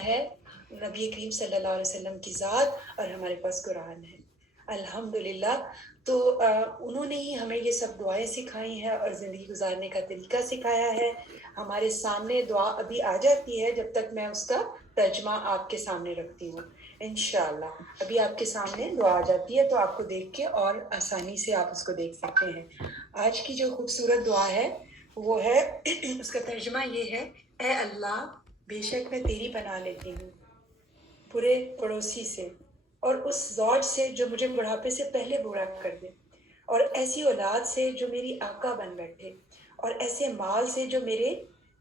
ہے نبی کریم صلی اللہ علیہ وسلم کی ذات اور ہمارے پاس قرآن ہے الحمدللہ. تو انہوں نے ہی ہمیں یہ سب دعائیں سکھائی ہیں اور زندگی گزارنے کا طریقہ سکھایا ہے. ہمارے سامنے دعا ابھی آ جاتی ہے جب تک میں اس کا ترجمہ آپ کے سامنے رکھتی ہوں. انشاءاللہ ابھی آپ کے سامنے دعا آ جاتی ہے تو آپ کو دیکھ کے اور آسانی سے آپ اس کو دیکھ سکتے ہیں. آج کی جو خوبصورت دعا ہے وہ ہے اس کا ترجمہ یہ ہے: اے اللہ، بے شک میں تیری پناہ لیتی ہوں برے پڑوسی سے اور اس زوج سے جو مجھے بڑھاپے سے پہلے برا کر دے، اور ایسی اولاد سے جو میری آقا بن بیٹھے، اور ایسے مال سے جو میرے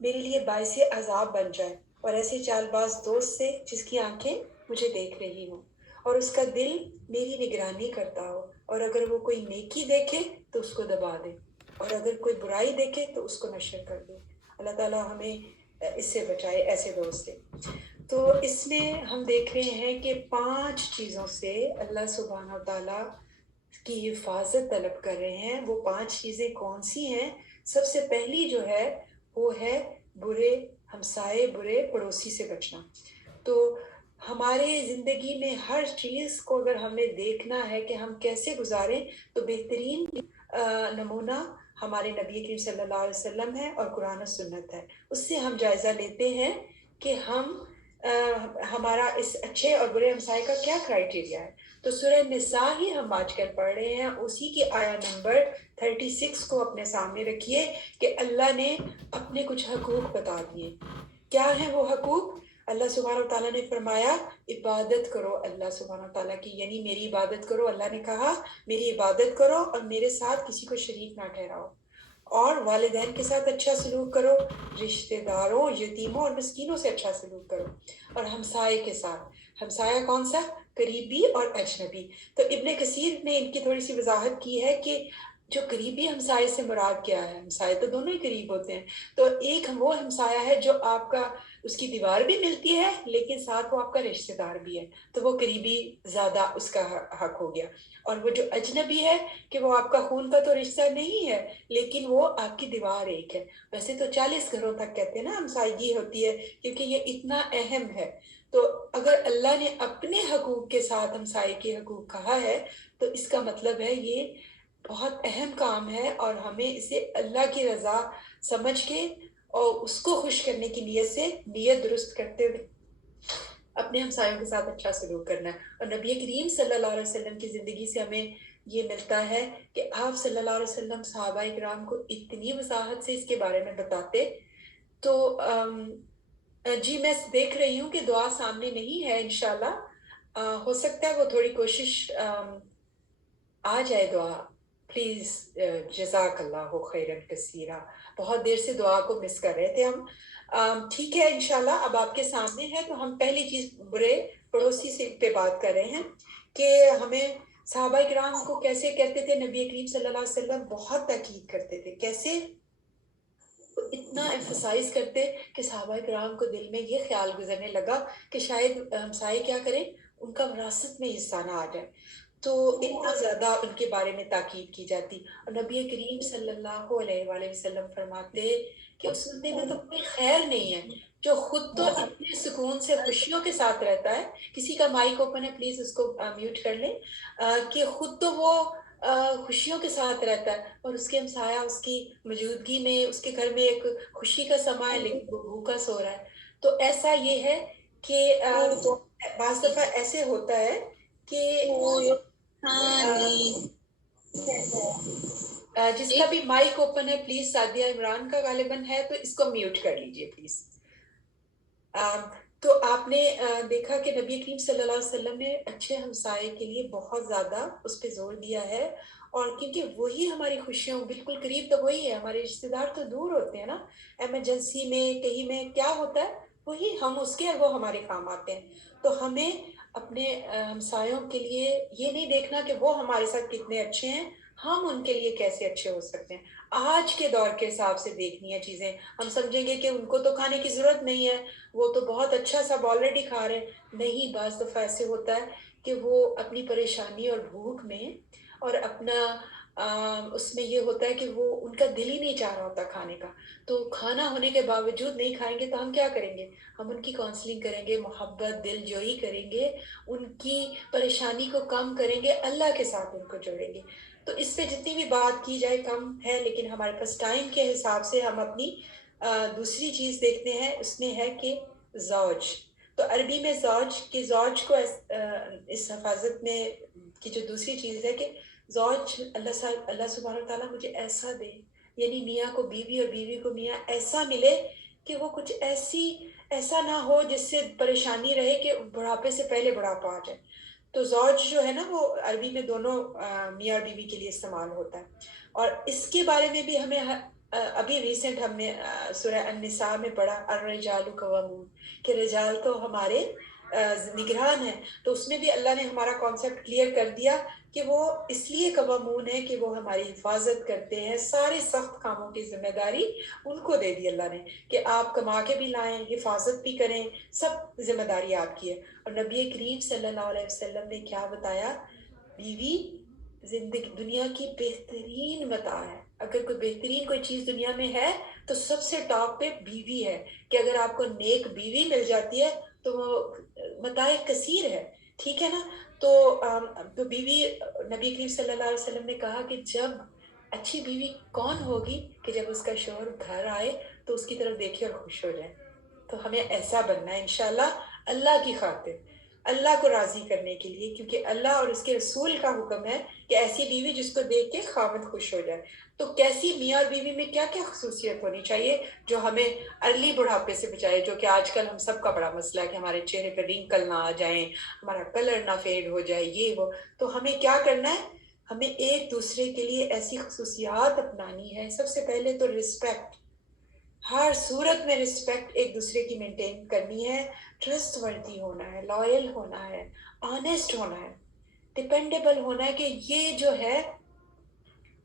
لیے باعث عذاب بن جائے، اور ایسے چال باز دوست سے جس کی آنکھیں مجھے دیکھ رہی ہوں اور اس کا دل میری نگرانی کرتا ہو، اور اگر وہ کوئی نیکی دیکھے تو اس کو دبا دے، اور اگر کوئی برائی دیکھے تو اس کو نشر کر دے. اللہ تعالیٰ ہمیں اس سے بچائے، ایسے دوست سے. تو اس میں ہم دیکھ رہے ہیں کہ 5 چیزوں سے اللہ سبحانہ و تعالیٰ کی حفاظت طلب کر رہے ہیں. وہ 5 چیزیں کون سی ہیں؟ سب سے پہلی جو ہے وہ ہے برے ہمسائے، برے پڑوسی سے بچنا. تو ہمارے زندگی میں ہر چیز کو اگر ہمیں دیکھنا ہے کہ ہم کیسے گزاریں تو بہترین نمونہ ہمارے نبی کریم صلی اللہ علیہ وسلم ہے اور قرآن و سنت ہے. اس سے ہم جائزہ لیتے ہیں کہ ہمارا اس اچھے اور برے ہمسائے کا کیا کرائیٹیریا ہے. تو سورہ نساء ہی ہم آج کل پڑھ رہے ہیں، اسی کی آیا نمبر 36 کو اپنے سامنے رکھیے کہ اللہ نے اپنے کچھ حقوق بتا دیے. کیا ہیں وہ حقوق؟ اللہ سبحانہ و تعالیٰ نے فرمایا عبادت کرو اللہ سبحانہ و تعالیٰ کی، یعنی میری عبادت کرو. اللہ نے کہا میری عبادت کرو اور میرے ساتھ کسی کو شریک نہ ٹھہراؤ، اور والدین کے ساتھ اچھا سلوک کرو، رشتہ داروں، یتیموں اور مسکینوں سے اچھا سلوک کرو، اور ہمسائے کے ساتھ. ہمسایہ کون سا؟ قریبی اور اجنبی. تو ابن کثیر نے ان کی تھوڑی سی وضاحت کی ہے کہ جو قریبی ہمسائے سے مراد کیا ہے. ہمسائے تو دونوں ہی قریب ہوتے ہیں. تو ایک وہ ہمسایہ ہے جو آپ کا اس کی دیوار بھی ملتی ہے لیکن ساتھ وہ آپ کا رشتہ دار بھی ہے، تو وہ قریبی زیادہ اس کا حق ہو گیا. اور وہ جو اجنبی ہے کہ وہ آپ کا خون کا تو رشتہ نہیں ہے لیکن وہ آپ کی دیوار ایک ہے. ویسے تو 40 گھروں تک کہتے ہیں نا ہمسائیگی ہوتی ہے کیونکہ یہ اتنا اہم ہے. تو اگر اللہ نے اپنے حقوق کے ساتھ ہمسائے کے حقوق کہا ہے تو اس کا مطلب ہے یہ بہت اہم کام ہے، اور ہمیں اسے اللہ کی رضا سمجھ کے اور اس کو خوش کرنے کی نیت سے نیت درست کرتے ہوئے اپنے ہمسایوں کے ساتھ اچھا سلوک کرنا ہے. اور نبی کریم صلی اللہ علیہ وسلم کی زندگی سے ہمیں یہ ملتا ہے کہ آپ صلی اللہ علیہ وسلم صحابہ کرام کو اتنی وضاحت سے اس کے بارے میں بتاتے. تو جی میں دیکھ رہی ہوں کہ دعا سامنے نہیں ہے. انشاءاللہ ہو سکتا ہے وہ تھوڑی کوشش آ جائے دعا. پلیز جزاک اللہ خیرا کثیرا. بہت دیر سے دعا کو مس کر رہے تھے ہم. ٹھیک ہے انشاءاللہ اب آپ کے سامنے ہے. تو ہم پہلی چیز برے پڑوسی سے پہ بات کر رہے ہیں کہ ہمیں صحابہ کرام کو کیسے کہتے تھے. نبی کریم صلی اللہ علیہ وسلم بہت تاکید کرتے تھے. کیسے؟ اتنا ایمفسائز کرتے کہ صحابہ کرام کو دل میں یہ خیال گزرنے لگا کہ شاید ہمسائے کیا کریں، ان کا وراثت میں حصہ نہ آ جائے. تو اتنا زیادہ ان کے بارے میں تاکید کی جاتی. اور نبی کریم صلی اللہ علیہ وآلہ وسلم فرماتے کہ اس بندے میں تو کوئی خیر نہیں ہے جو خود تو اتنے سکون سے خوشیوں کے ساتھ رہتا ہے. کسی کا مائک اوپن ہے پلیز اس کو میوٹ کر لیں. کہ خود تو وہ خوشیوں کے ساتھ رہتا ہے اور اس کے ہمسایہ اس کی موجودگی میں اس کے گھر میں ایک خوشی کا سما ہے لیکن وہ بھوکا سو رہا ہے. تو ایسا یہ ہے کہ بعض دفعہ ایسے ہوتا ہے کہ جس کا بھی مائک اوپن ہے پلیز، سعدیہ عمران کا غالباً ہے تو اس کو میوٹ کر لیجئے پلیز. تو آپ نے دیکھا کہ نبی کریم صلی اللہ علیہ وسلم نے اچھے ہمسائے کے لیے بہت زیادہ اس پہ زور دیا ہے. اور کیونکہ وہی ہماری خوشیوں بالکل قریب تو وہی ہے. ہمارے رشتہ دار تو دور ہوتے ہیں نا، ایمرجنسی میں کہیں میں کیا ہوتا ہے وہی ہم اس کے اور وہ ہمارے کام آتے ہیں. تو ہمیں اپنے ہمسایوں کے لیے یہ نہیں دیکھنا کہ وہ ہمارے ساتھ کتنے اچھے ہیں، ہم ان کے لیے کیسے اچھے ہو سکتے ہیں. آج کے دور کے حساب سے دیکھنی ہے چیزیں. ہم سمجھیں گے کہ ان کو تو کھانے کی ضرورت نہیں ہے، وہ تو بہت اچھا سب آلریڈی کھا رہے ہیں. نہیں، بعض دفعہ ایسے ہوتا ہے کہ وہ اپنی پریشانی اور بھوک میں اور اپنا اس میں یہ ہوتا ہے کہ وہ ان کا دل ہی نہیں چاہ رہا ہوتا کھانے کا، تو کھانا ہونے کے باوجود نہیں کھائیں گے تو ہم کیا کریں گے؟ ہم ان کی کاؤنسلنگ کریں گے، محبت دل جوئی کریں گے، ان کی پریشانی کو کم کریں گے، اللہ کے ساتھ ان کو جوڑیں گے۔ تو اس پہ جتنی بھی بات کی جائے کم ہے، لیکن ہمارے پاس ٹائم کے حساب سے ہم اپنی دوسری چیز دیکھتے ہیں، اس میں ہے کہ زوج۔ تو عربی میں زوج کے زوج کو اس حفاظت میں کی جو دوسری چیز ہے کہ زوج اللہ سبحانہ وتعالیٰ مجھے ایسا دے، یعنی میاں کو بیوی اور بیوی کو میاں ایسا ملے کہ وہ کچھ ایسا نہ ہو جس سے پریشانی رہے کہ بڑھاپے سے پہلے بڑھاپا آ جائے۔ تو زوج جو ہے نا وہ عربی میں دونوں میاں اور بیوی کے لیے استعمال ہوتا ہے، اور اس کے بارے میں بھی ہمیں ابھی ریسنٹ ہم نے سورہ النساء میں پڑھا الرجال قوامون، کہ رجال تو ہمارے نگران ہیں، تو اس میں بھی اللہ نے ہمارا کانسیپٹ کلیئر کر دیا کہ وہ اس لیے قوامون ہے کہ وہ ہماری حفاظت کرتے ہیں، سارے سخت کاموں کی ذمہ داری ان کو دے دی اللہ نے کہ آپ کما کے بھی لائیں، حفاظت بھی کریں، سب ذمہ داری آپ کی ہے۔ اور نبی کریم صلی اللہ علیہ وسلم نے کیا بتایا؟ بیوی زندگی دنیا کی بہترین متاع ہے، اگر کوئی بہترین کوئی چیز دنیا میں ہے تو سب سے ٹاپ پہ بیوی ہے، کہ اگر آپ کو نیک بیوی مل جاتی ہے تو وہ متاع کثیر ہے، ٹھیک ہے نا؟ تو بیوی، نبی کریم صلی اللہ علیہ وسلم نے کہا کہ جب اچھی بیوی کون ہوگی کہ جب اس کا شوہر گھر آئے تو اس کی طرف دیکھے اور خوش ہو جائے۔ تو ہمیں ایسا بننا ہے انشاءاللہ، اللہ کی خاطر، اللہ کو راضی کرنے کے لیے، کیونکہ اللہ اور اس کے رسول کا حکم ہے کہ ایسی بیوی جس کو دیکھ کے خاوند خوش ہو جائے۔ تو کیسی میاں اور بیوی میں کیا کیا خصوصیت ہونی چاہیے جو ہمیں ارلی بڑھاپے سے بچائے، جو کہ آج کل ہم سب کا بڑا مسئلہ ہے کہ ہمارے چہرے پہ رنکل نہ آ جائیں، ہمارا کلر نہ فیڈ ہو جائے، یہ وہ۔ تو ہمیں کیا کرنا ہے؟ ہمیں ایک دوسرے کے لیے ایسی خصوصیات اپنانی ہے۔ سب سے پہلے تو رسپیکٹ، ہر صورت میں رسپیکٹ ایک دوسرے کی مینٹین کرنی ہے، ٹرسٹ وردی ہونا ہے، لائل ہونا ہے، آنیسٹ ہونا ہے، ڈپینڈیبل ہونا ہے، کہ یہ جو ہے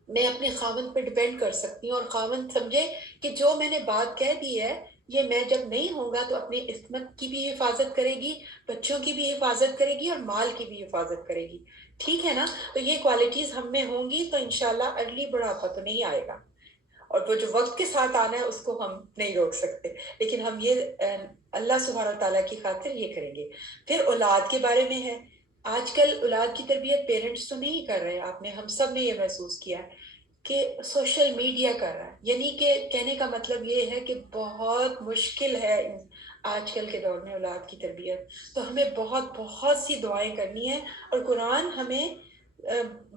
میں اپنے خاوند پہ ڈپینڈ کر سکتی ہوں، اور خاوند سمجھے کہ جو میں نے بات کہہ دی ہے یہ میں جب نہیں ہوں گا تو اپنی عصمت کی بھی حفاظت کرے گی، بچوں کی بھی حفاظت کرے گی، اور مال کی بھی حفاظت کرے گی، ٹھیک ہے نا؟ تو یہ کوالٹیز ہم میں ہوں گی تو انشاءاللہ ارلی بڑھاپا تو نہیں آئے گا، اور وہ جو وقت کے ساتھ آنا ہے اس کو ہم نہیں روک سکتے، لیکن ہم یہ اللہ سبحانہ تعالیٰ کی خاطر یہ کریں گے۔ پھر اولاد کے بارے میں ہے، آج کل اولاد کی تربیت پیرنٹس تو نہیں کر رہے، آپ نے ہم سب نے یہ محسوس کیا ہے کہ سوشل میڈیا کر رہا ہے، یعنی کہ کہنے کا مطلب یہ ہے کہ بہت مشکل ہے آج کل کے دور میں اولاد کی تربیت۔ تو ہمیں بہت بہت سی دعائیں کرنی ہیں، اور قرآن ہمیں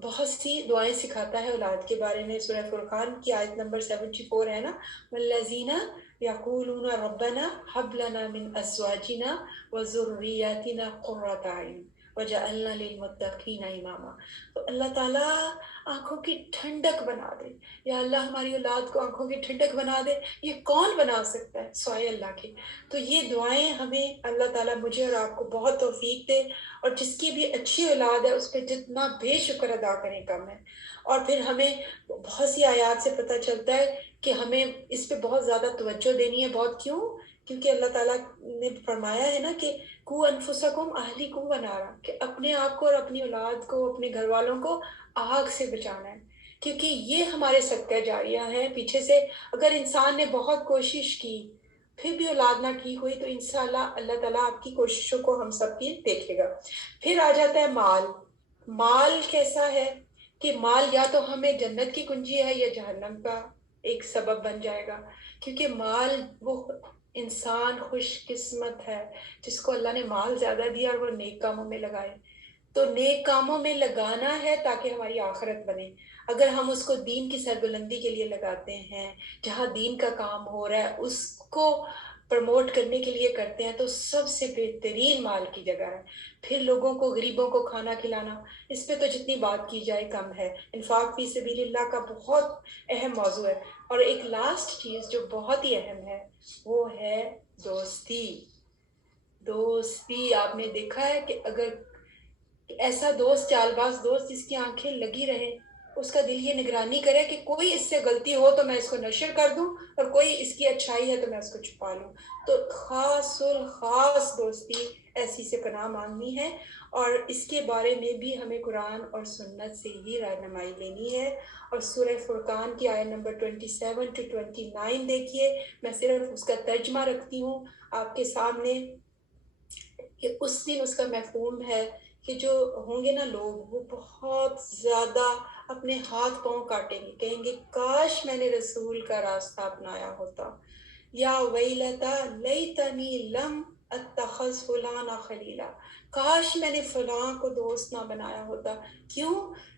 بہت سی دعائیں سکھاتا ہے اولاد کے بارے میں۔ سورہ فرقان کی آیت نمبر 74 ہے نا، والذین یقولون ربنا هب لنا من ازواجنا وذریاتنا قرۃ اعین وجعلنا للمتقین اماما۔ تو اللہ تعالیٰ آنکھوں کی ٹھنڈک بنا دے، یا اللہ ہماری اولاد کو آنکھوں کی ٹھنڈک بنا دے، یہ کون بنا سکتا ہے سوائے اللہ کے؟ تو یہ دعائیں ہمیں اللہ تعالیٰ مجھے اور آپ کو بہت توفیق دے، اور جس کی بھی اچھی اولاد ہے اس پہ جتنا بے شکر ادا کریں کم ہے۔ اور پھر ہمیں بہت سی آیات سے پتہ چلتا ہے کہ ہمیں اس پہ بہت زیادہ توجہ دینی ہے۔ بہت کیوں؟ کیونکہ اللہ تعالیٰ نے فرمایا ہے نا کہ کو انفسکم اہلیکم نارا، کہ اپنے آپ کو اور اپنی اولاد کو، اپنے گھر والوں کو آگ سے بچانا ہے، کیونکہ یہ ہمارے صدقہ جاریہ ہیں۔ پیچھے سے اگر انسان نے بہت کوشش کی پھر بھی اولاد نہ ٹھیک ہوئی تو انشاءاللہ اللہ تعالیٰ آپ کی کوششوں کو ہم سب کی دیکھے گا۔ پھر آ جاتا ہے مال۔ مال کیسا ہے کہ مال یا تو ہمیں جنت کی کنجی ہے یا جہنم کا ایک سبب بن جائے گا، کیونکہ مال وہ انسان خوش قسمت ہے جس کو اللہ نے مال زیادہ دیا اور وہ نیک کاموں میں لگائے۔ تو نیک کاموں میں لگانا ہے تاکہ ہماری آخرت بنے۔ اگر ہم اس کو دین کی سربلندی کے لیے لگاتے ہیں، جہاں دین کا کام ہو رہا ہے اس کو پروموٹ کرنے کے لیے کرتے ہیں، تو سب سے بہترین مال کی جگہ ہے۔ پھر لوگوں کو، غریبوں کو کھانا کھلانا، اس پہ تو جتنی بات کی جائے کم ہے۔ انفاق فی سبیل اللہ کا بہت اہم موضوع ہے۔ اور ایک لاسٹ چیز جو بہت ہی اہم ہے وہ ہے دوستی۔ دوستی آپ نے دیکھا ہے کہ اگر ایسا دوست، چال باز دوست جس کی آنکھیں لگی رہیں، اس کا دل یہ نگرانی کرے کہ کوئی اس سے غلطی ہو تو میں اس کو نشر کر دوں، اور کوئی اس کی اچھائی ہے تو میں اس کو چھپا لوں۔ تو خاص الخاص دوستی ایسی سے پناہ مانگنی ہے، اور اس کے بارے میں بھی ہمیں قرآن اور سنت سے ہی رہنمائی لینی ہے۔ اور سورہ فرقان کی آیت نمبر 27 to 29 دیکھیے، میں صرف اس کا ترجمہ رکھتی ہوں آپ کے سامنے، کہ اس دن اس کا مفہوم ہے کہ جو ہوں گے نا لوگ، وہ بہت زیادہ اپنے ہاتھ پاؤں کاٹیں گے، کہیں گے کاش میں نے رسول کا راستہ اپنایا ہوتا، یا ویلتا لیتنی لم اتخذ فلانا خلیلا، کاش میں نے فلاں کو دوست نہ بنایا ہوتا۔ کیوں؟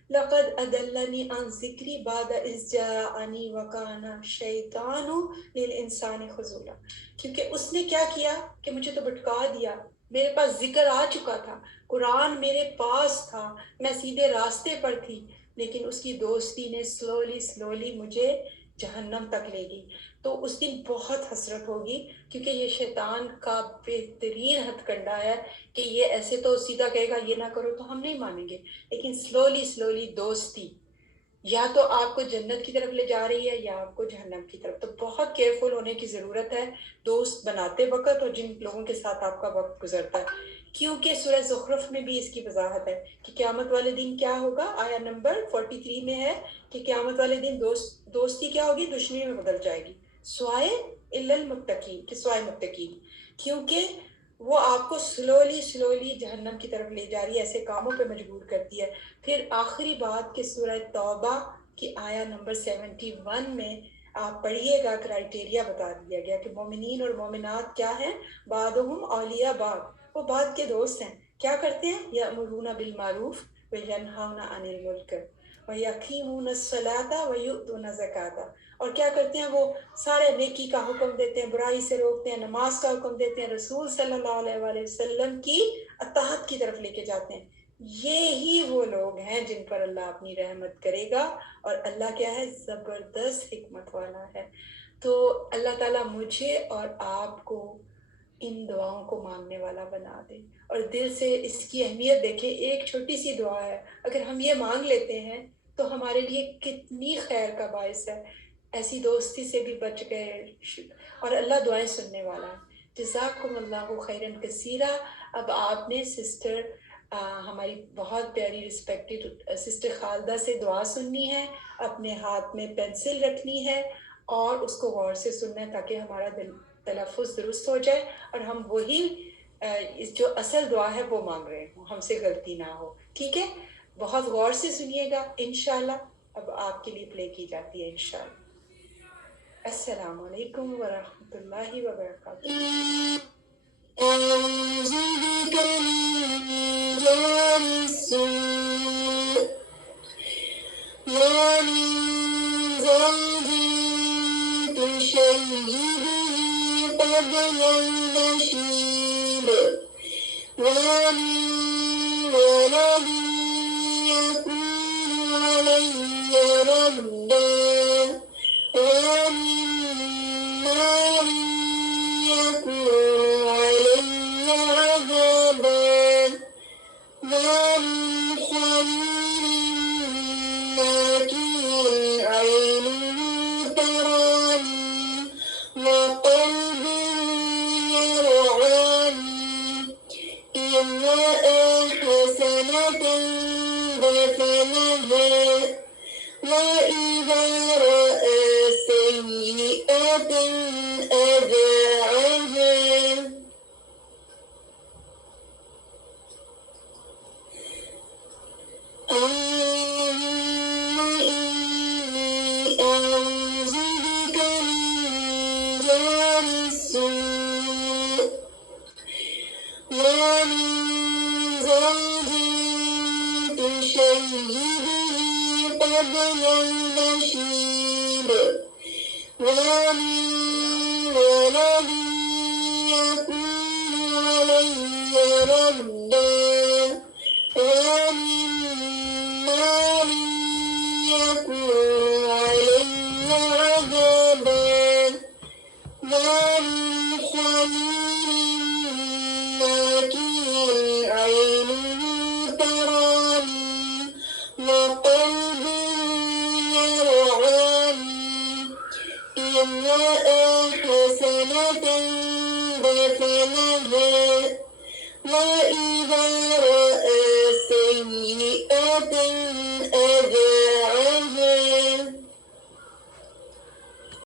لقد ادلنی عن ذکری بعد اذ جاءنی وکان الشیطان للانسان خذولا، کیونکہ اس نے کیا کیا کہ مجھے تو بھٹکا دیا، میرے پاس ذکر آ چکا تھا، قرآن میرے پاس تھا، میں سیدھے راستے پر تھی، لیکن اس کی دوستی نے سلولی مجھے جہنم تک لے گئی۔ تو اس دن بہت حسرت ہوگی، کیونکہ یہ شیطان کا بہترین ہتھ کنڈا ہے کہ یہ ایسے تو سیدھا کہے گا یہ نہ کرو تو ہم نہیں مانیں گے، لیکن سلولی دوستی یا تو آپ کو جنت کی طرف لے جا رہی ہے یا آپ کو جہنم کی طرف۔ تو بہت کیئرفل ہونے کی ضرورت ہے دوست بناتے وقت اور جن لوگوں کے ساتھ آپ کا وقت گزرتا ہے، کیونکہ سورہ زخرف میں بھی اس کی وضاحت ہے کہ قیامت والے دن کیا ہوگا۔ آیا نمبر 43 میں ہے کہ قیامت والے دن دوستی کیا ہوگی؟ دشمنی میں بدل جائے گی، سوائے الا المتقین، کہ سوائے متقین، کیونکہ وہ آپ کو سلولی جہنم کی طرف لے جا رہی ہے، ایسے کاموں پہ مجبور کرتی ہے۔ پھر آخری بات کہ سورہ توبہ کی آیا نمبر 71 میں آپ پڑھیے گا، کرائٹیریا بتا دیا گیا کہ مومنین اور مومنات کیا ہیں، بعضهم اولیاء بعض، وہ بعض کے دوست ہیں، کیا کرتے ہیں؟ یأمرون بالمعروف وینہون عن المنکر ویقیمون الصلاۃ ویؤتون الزکاۃ، اور کیا کرتے ہیں؟ وہ سارے نیکی کا حکم دیتے ہیں، برائی سے روکتے ہیں، نماز کا حکم دیتے ہیں، رسول صلی اللہ علیہ وآلہ وسلم کی اطاعت کی طرف لے کے جاتے ہیں۔ یہی وہ لوگ ہیں جن پر اللہ اپنی رحمت کرے گا، اور اللہ کیا ہے؟ زبردست حکمت والا ہے۔ تو اللہ تعالیٰ مجھے اور آپ کو ان دعاؤں کو مانگنے والا بنا دے، اور دل سے اس کی اہمیت دیکھیں۔ ایک چھوٹی سی دعا ہے، اگر ہم یہ مانگ لیتے ہیں تو ہمارے لیے کتنی خیر کا باعث ہے۔ ایسی دوستی سے بھی بچ گئے، اور اللہ دعائیں سننے والا ہے۔ جزاکم اللہ خیرن کثیرہ۔ اب آپ نے سسٹر ہماری بہت پیاری رسپیکٹڈ سسٹر خالدہ سے دعا سننی ہے، اپنے ہاتھ میں پینسل رکھنی ہے اور اس کو غور سے سننا ہے تاکہ ہمارا تلفظ درست ہو جائے، اور ہم وہی جو اصل دعا ہے وہ مانگ رہے ہوں، ہم سے غلطی نہ ہو، ٹھیک ہے؟ بہت غور سے سنیے گا انشاءاللہ۔ اب آپ کے لیے پلے کی جاتی ہے انشاءاللہ۔ السلام علیکم ورحمۃ اللہ وبرکاتہ۔ أعوذ بك من جار السوء ومن زوج تشيبه قبل المشيب ومن ولد يكون علي ردا ومن نار يكون علي عذابا ومن خليل ماكين عينه تراني وقلب يرعاني إن رأى حسنة دفنها وإذا رأى سيئة أذاعها اللهم إني أعوذ بك من جار السوء ومن زوج تشيبه قبل المشيب ومن ولد يكون علي ردا ومن نار يكون علي عذابا ومن خليل ماكين عينه تراني وقلب حسنة ضاف لها وإذا رأى سيئة أذاعها